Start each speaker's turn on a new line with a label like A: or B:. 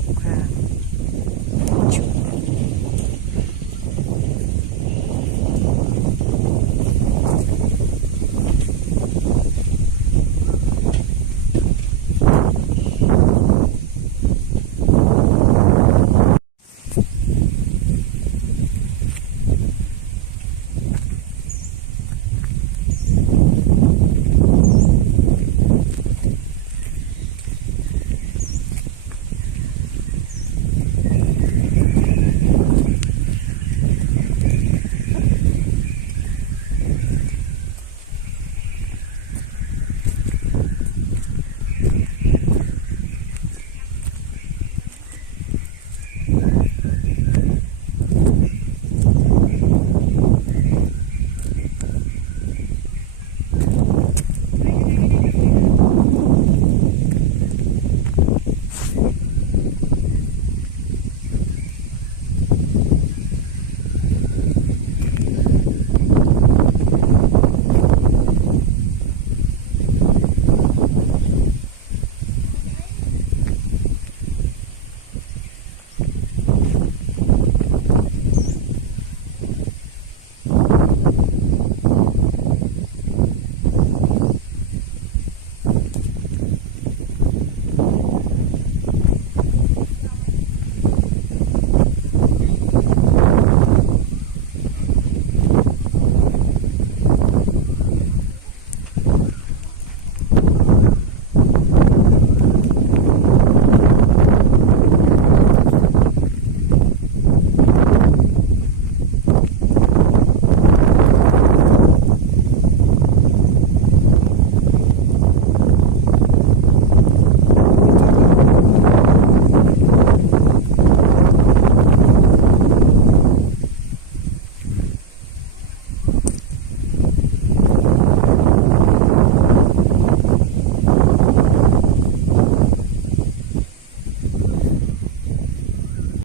A: อบค่ะ